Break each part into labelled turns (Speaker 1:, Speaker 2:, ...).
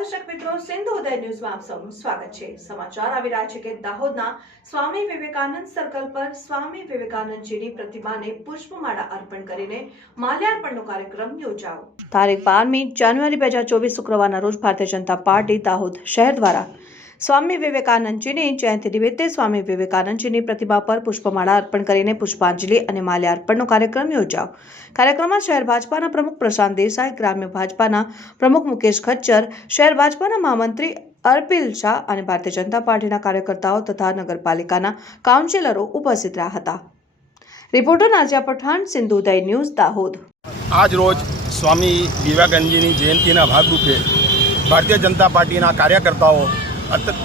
Speaker 1: છો સિંધુ ઉદય ન્યૂઝમાં આપ સૌનું સ્વાગત છે. સમાચાર આવી રહ્યા છે કે દાહોદના સ્વામી વિવેકાનંદ સર્કલ પર સ્વામી વિવેકાનંદજીની પ્રતિમાને પુષ્પમાળા અર્પણ કરીને માલ્યાર્પણનો કાર્યક્રમ યોજાયો. તારીખ બારમી જાન્યુઆરી બે હજાર ચોવીસ શુક્રવારના રોજ ભારતીય જનતા પાર્ટી દાહોદ શહેર દ્વારા સ્વામી વિવેકાનંદજીની જયંતિ નિમિત્તે સ્વામી વિવેકાનંદજીની પ્રતિભા પર પુષ્પમાળા અર્પણ કરીને પુષ્પાંજલિ અને માલ્યાર્પણનો કાર્યક્રમ યોજાયો. કાર્યક્રમમાં શહેર ભાજપાના પ્રમુખ પ્રશાંત દેસાઈ, ગ્રામ્ય ભાજપાના પ્રમુખ મુકેશ ખચ્ચર, શહેર ભાજપાના મહામંત્રી અર્પિલ શાહ અને ભારતીય જનતા પાર્ટીના કાર્યકર્તાઓ તથા નગરપાલિકાના કાઉન્સિલરો ઉપસ્થિત રહ્યા હતા. Reporter Nazia Pathan, Sindhu Uday news, Dahod.
Speaker 2: આજ રોજ સ્વામી વિવેકાનંદજીની જયંતિના ભાગરૂપે ભારતીય જનતા પાર્ટીના કાર્યકર્તાઓ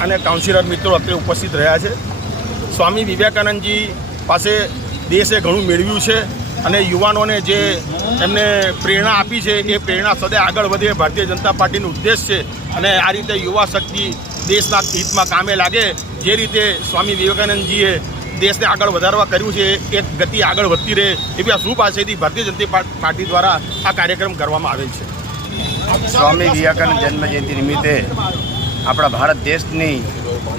Speaker 2: અને કાઉન્સિલર મિત્રો અત્રે ઉપસ્થિત રહ્યા છે. સ્વામી વિવેકાનંદજી પાસે દેશે ઘણું મેળવ્યું છે અને યુવાનોને જે એમને પ્રેરણા આપી છે એ પ્રેરણા સદાય આગળ વધે, ભારતીય જનતા પાર્ટીનો ઉદ્દેશ છે અને આ રીતે યુવા શક્તિ દેશના હિતમાં કામે લાગે, જે રીતે સ્વામી વિવેકાનંદજીએ દેશને આગળ વધારવા કર્યું છે એ ગતિ આગળ વધતી રહે એવી આ શુભ આશયથી ભારતીય જનતા પાર્ટી દ્વારા આ કાર્યક્રમ કરવામાં આવેલ છે.
Speaker 3: સ્વામી વિવેકાનંદ જન્મ જયંતિ નિમિત્તે આપણા ભારત દેશની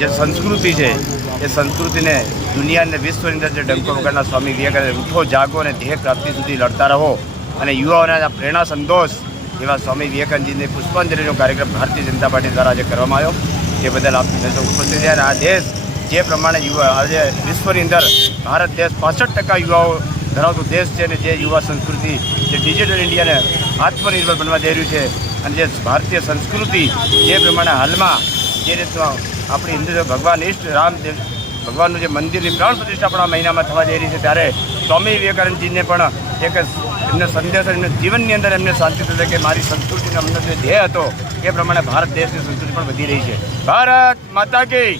Speaker 3: જે સંસ્કૃતિ છે, એ સંસ્કૃતિને દુનિયાને વિશ્વની અંદર જે ડંકો વગરના સ્વામી વિવેકાનંદ ઉઠો, જાગો અને ધ્યેય પ્રાપ્તિ સુધી લડતા રહો. અને યુવાઓને પ્રેરણા સંતોષ એવા સ્વામી વિવેકાનંદજીને પુષ્પાંજલિનો કાર્યક્રમ ભારતીય જનતા પાર્ટી દ્વારા આજે કરવામાં આવ્યો. તે બદલ આપ સૌ ઉપસ્થિત રહ્યા અને આ દેશ જે પ્રમાણે યુવા, આજે વિશ્વની અંદર ભારત દેશ પાસઠ ટકા યુવાઓ ધરાવતો દેશ છે અને જે યુવા સંસ્કૃતિ જે ડિજિટલ ઇન્ડિયાને આત્મનિર્ભર બનવા જઈ રહ્યું છે અને જે ભારતીય સંસ્કૃતિ જે પ્રમાણે હાલમાં જે રીતના આપણી હિન્દુ ભગવાન ઈષ્ટ રામ ભગવાનનું જે મંદિરની પ્રાણ પ્રતિષ્ઠા પણ મહિનામાં થવા જઈ રહી છે, ત્યારે સ્વામી વિવેકાનંદજીને પણ એક એમનો સંદેશ એમને જીવનની અંદર એમને શાંતિ થશે કે મારી સંસ્કૃતિનો અમને જે ધ્યેય હતો, એ પ્રમાણે ભારત દેશની સંસ્કૃતિ પણ વધી રહી છે. ભારત માતા કી